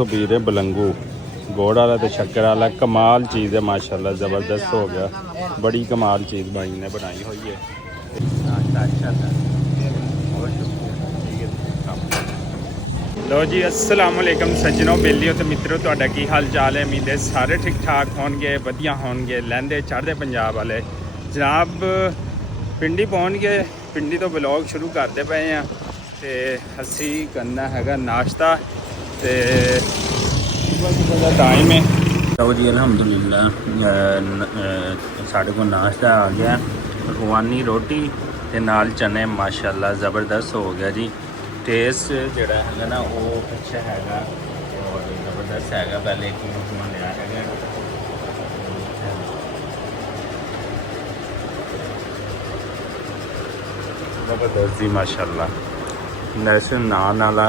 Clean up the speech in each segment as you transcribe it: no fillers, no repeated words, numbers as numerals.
इत्थों पी रहे बलंगू गुड़ वाला तो शक्कर वाला। कमाल चीज़ है माशाल्लाह, ज़बरदस्त हो गया। बड़ी कमाल चीज़ भाई ने बनाई हुई है। अच्छा था, बहुत शुक्रिया। लो जी अस्सलाम वालेकुम सज्जनों, बेलियो तो मित्रों, तुहाडा की हाल चाल है? उम्मीद है सारे ठीक ठाक होणगे, वधिया होणगे। लहंदे चढ़दे पंजाब वाले जनाब पिंडी पहुँच गए। पिंडी तो ब्लॉग शुरू करते पे हैं ते असी करना हैगा नाश्ता ते सुबह का टाइम है। तो जी अल्हम्दुलिल्लाह साढ़े को नाश्ता आ गया, रुआनी रोटी ते नाल चने माशाल्लाह ज़बरदस्त हो गया जी। टेस्ट जोड़ा है ना वो अच्छा हैगा और ज़बरदस्त हैगा। पहले एक लिया है ज़बरदस्त जी माशाल्लाह। वैसे नान वाला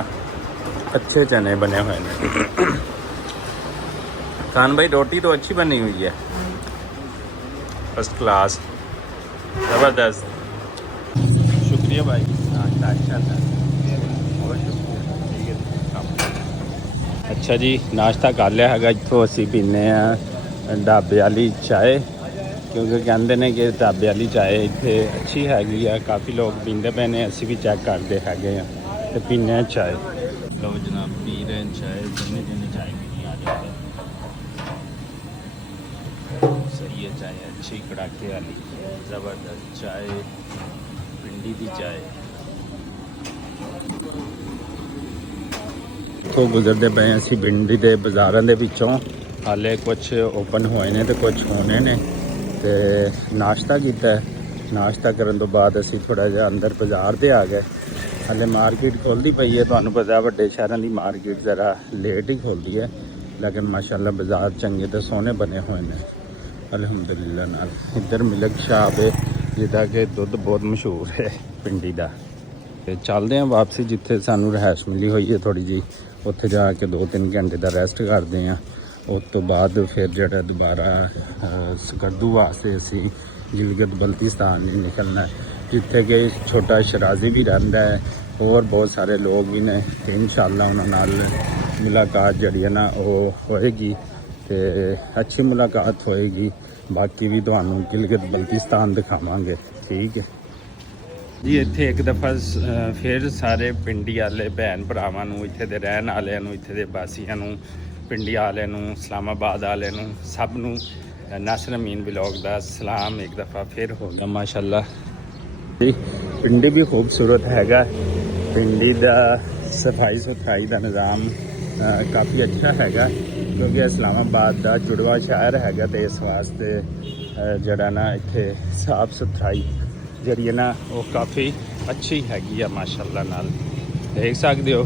अच्छे चने बने हुए हैं। खान भाई रोटी तो अच्छी बनी हुई है, फर्स्ट क्लास, ज़बरदस्त। शुक्रिया भाई, नाश्ता अच्छा था, बहुत शुक्रिया। अच्छा जी नाश्ता कर लिया है। इतों असी पीने ढाबे वाली चाय, क्योंकि कहते हैं कि ढाबे वाली चाय इतने अच्छी हैगी है। काफ़ी लोग पीते पे ने, असी भी चेक करते हैं तो पीने चाय। लो जनाब पी रहे हैं चाय, जिन्हें जिन्हें चाय पीनी आ जाए। सही है चाय, अच्छी कड़ाके वाली ज़बरदस्त चाय, पिंडी की चाय। इतों गुजरते पे असी पिंडी के बाज़ारों के विचों, हाले कुछ ओपन हुए हैं तो कुछ होने ने। तो नाश्ता किया, नाश्ता करने तो बाद असी थोड़ा जिहा अंदर बाज़ार से आ गए। हाले मार्केट खुलती पई है, तुहानूं पता वड्डे शहरों की मार्केट ज़रा लेट ही खुलती है, लेकिन माशाल्लाह बाज़ार चंगे तो सोहने बने हुए हैं अल्हम्दुलिल्लाह नाल। इधर मिल्क शॉप है जिदा कि दुध बहुत मशहूर है पिंडी का। तो चलते हैं वापसी जिथे सानू रहायश मिली हुई है थोड़ी जी, उत्थे जाके 2-3 घंटे का रेस्ट करते हैं। उस तो बाद फिर जरा दोबारा सकरदू वास्ते असी गिलगित बल्तिस्तान निकलना है, जिथे कि छोटा शराजी भी रहिंदा है और बहुत सारे लोग भी ने। तो इंशाअल्लाह उन्होंने नाल मुलाकात जड़ी है ना वो होएगी, तो अच्छी मुलाकात होएगी। बाकी भी तुहानू गिलगित बल्तिस्तान दिखावांगे, ठीक है जी। इत्थे एक दफ़ा फिर सारे पिंडी वाले भैन भरावां नूं, इत्थे दे रहण वालिआं नूं, इत्थे दे वासियां नूं, पिंडी वालिआं नूं, इस्लामाबाद वालिआं नूं, सब नूं नासिर अमीन ब्लॉग दा सलाम एक दफ़ा फिर हो गया माशाल्लाह जी। पिंडी भी खूबसूरत हैगा, पिंडी दा सफाई सुथराई दा निज़ाम काफ़ी अच्छा हैगा, क्योंकि इस्लामाबाद दा जुड़वा शहर हैगा। तो इस वास्ते जड़ा ना इत्थे साफ सुथराई जड़ी है ना वो काफ़ी अच्छी हैगी है माशाल्लाह नाल। देख सकते हो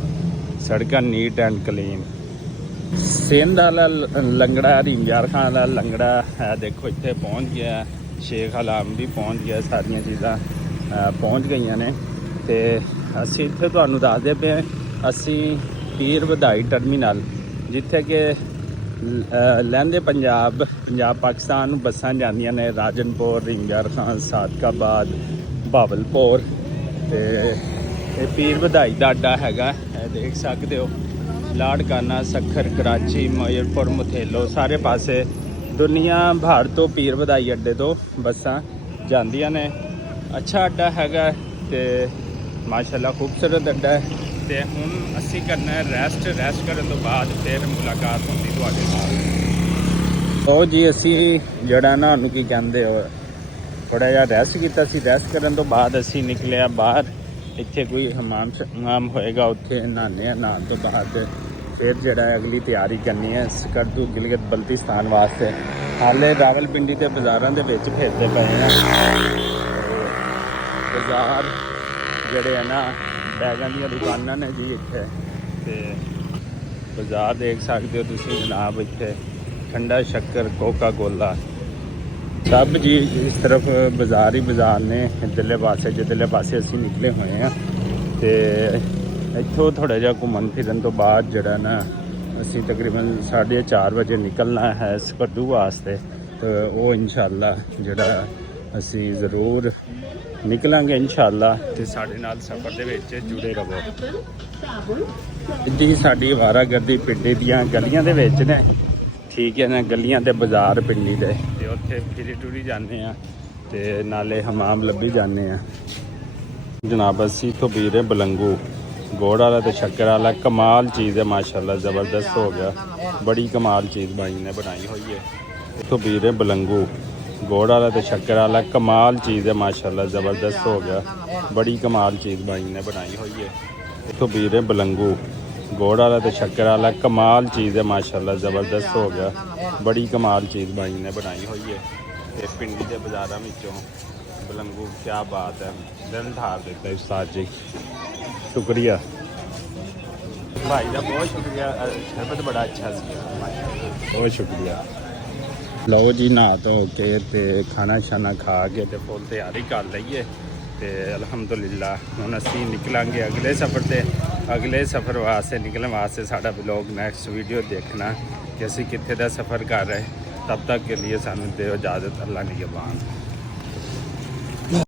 सड़क नीट एंड क्लीन। सिंध वाला लंगड़ा, रिमयार खान का लंगड़ा है, देखो इतने पहुँच गया। शेख आलम भी पहुँच गया, सारिया चीज़ा पहुँच गई ने। तो असी इत्थे तुहानूं दसदे पे असी पीर वधाई टर्मिनल, जिथे कि लहंदे पंजाब पाकिस्तान बसां जांदियां ने, राजनपुर, रिंगर खान, सादकाबाद, भावलपुर। तो ये पीर वधाई का अड्डा हैगा, देख सकते हो। लाड़काना, सखर, कराची, मयूरपुर, मुथेलो सारे पासे दुनिया भर तो पीर वधाई अड्डे तो बसां जांदियां ने। अच्छा अड्डा हैगा ते माशाल्लाह खूबसूरत अड्डा है। तो हुण असी करना है रेस्ट करने तो बाद फिर मुलाकात होती तुहाडे नाल। ओ जी असी जड़ा ना उन्होंने की कहते हो थोड़ा जिहा रेस्ट किया, रेस्ट करने तो बाद असी निकले बाहर। इत्थे कोई हमाम शमाम होएगा, उत्थे नहाने, नहाने तो बाद फिर जड़ा अगली तैयारी करनी है सकरदू गिलगित बल्तिस्तान वास्ते। हाले रावलपिंडी के बाज़ारों के विच फिरते पे हैं। बाज़ार जड़े है ना बैगों दी दुकानां ने जी इत्थे। ते बाज़ार देख सकते हो तुसीं जनाब, इत्थे ठंडा शक्कर, कोका कोला सब जी इस तरफ बाज़ार ही बाज़ार ने। इधरले पासे जिधरले पासे असी निकले हुए हैं। तो इत्थों थोड़ा जिहा घूमन फिरन तो बाद जड़ा ना असी तकरीबन 4:30 बजे निकलना है सकरदू वास्ते। तो वो इंशाअल्लाह जड़ा असी ज़रूर निकलांगे इंशाअल्लाह। तो साडे नाल सफ़र दे विच जुड़े रहो। ਜੀ ਸਾਡੀ ਅਵਾਰਾਗਰਦੀ ਪਿੰਡੀ ਦੀਆਂ ਗਲੀਆਂ ਦੇ ਵਿੱਚ ਨੇ, ਠੀਕ ਹੈ ਨਾ, ਗਲੀਆਂ ਤੇ ਬਾਜ਼ਾਰ ਪਿੰਡੀ ਦੇ, ਤੇ ਉੱਥੇ ਫਿਰੀ ਟੁਰੀ ਜਾਂਦੇ ਆ ਤੇ ਨਾਲੇ ਹਮਾਮ ਲੱਭੀ ਜਾਂਦੇ ਆ। ਜਨਾਬ ਅਸੀਂ ਤੋਂ ਵੀਰ ਬਲੰਗੂ ਗੋੜ ਵਾਲਾ ਤੇ ਸ਼ੱਕਰ ਵਾਲਾ, ਕਮਾਲ ਚੀਜ਼ ਹੈ ਮਾਸ਼ਾਅੱਲਾ, ਜ਼ਬਰਦਸਤ ਹੋ ਗਿਆ, ਬੜੀ ਕਮਾਲ ਚੀਜ਼ ਬਾਈ ਨੇ ਬਣਾਈ ਹੋਈ ਹੈ। ਇਥੋਂ ਵੀਰ ਬਲੰਗੂ ਗੋੜ ਵਾਲਾ ਤੇ ਸ਼ੱਕਰ ਵਾਲਾ, ਕਮਾਲ ਚੀਜ਼ ਹੈ ਮਾਸ਼ਾਅੱਲਾ, ਜ਼ਬਰਦਸਤ ਹੋ ਗਿਆ, ਬੜੀ ਕਮਾਲ ਚੀਜ਼ ਬਾਈ ਨੇ ਬਣਾਈ ਹੋਈ ਹੈ। ਇਥੋਂ ਵੀਰ ਬਲੰਗੂ ਗੋੜ ਵਾਲਾ ਤੇ ਸ਼ੱਕਰ ਵਾਲਾ, ਕਮਾਲ ਚੀਜ਼ ਹੈ ਮਾਸ਼ਾਅੱਲਾ, ਜ਼ਬਰਦਸਤ ਹੋ ਗਿਆ, ਬੜੀ ਕਮਾਲ ਚੀਜ਼ ਬਾਈ ਨੇ ਬਣਾਈ ਹੋਈ ਹੈ। ਤੇ ਪਿੰਡੀ ਦੇ ਬਾਜ਼ਾਰਾਂ ਵਿੱਚੋਂ ਬਲੰਗੂ, ਕਿਆ ਬਾਤ ਹੈ, ਦਿਲ ਠਾਰ ਦਿੱਤਾ ਉਸਤਾਦ ਜੀ, ਸ਼ੁਕਰੀਆ ਭਾਈ ਦਾ, ਬਹੁਤ ਸ਼ੁਕਰੀਆ, ਸ਼ਰਬਤ ਬੜਾ ਅੱਛਾ ਸੀ, ਬਹੁਤ ਸ਼ੁਕਰੀਆ। ਲਓ ਜੀ ਨਹਾ ਧੋ ਕੇ ਤੇ ਖਾਣਾ ਸ਼ਾਨਾ ਖਾ ਕੇ ਤੇ ਫੁੱਲ ਤਿਆਰੀ ਕਰ ਲਈਏ ਤੇ ਅਲਹਮਦੁਲਿਲਾ ਹੁਣ ਅਸੀਂ ਨਿਕਲਾਂਗੇ ਅਗਲੇ ਸਫ਼ਰ ਤੇ। ਅਗਲੇ ਸਫ਼ਰ ਵਾਸਤੇ ਨਿਕਲਣ ਵਾਸਤੇ ਸਾਡਾ ਵਲੌਗ ਨੈਕਸਟ ਵੀਡੀਓ ਦੇਖਣਾ ਕਿ ਅਸੀਂ ਕਿੱਥੇ ਦਾ ਸਫ਼ਰ ਕਰ ਰਹੇ। ਤਬ ਤੱਕ ਕੇ ਲਈ ਸਾਨੂੰ ਦਿਓ ਇਜਾਜ਼ਤ, ਅੱਲਾ ਨਿਗਹਬਾਨ।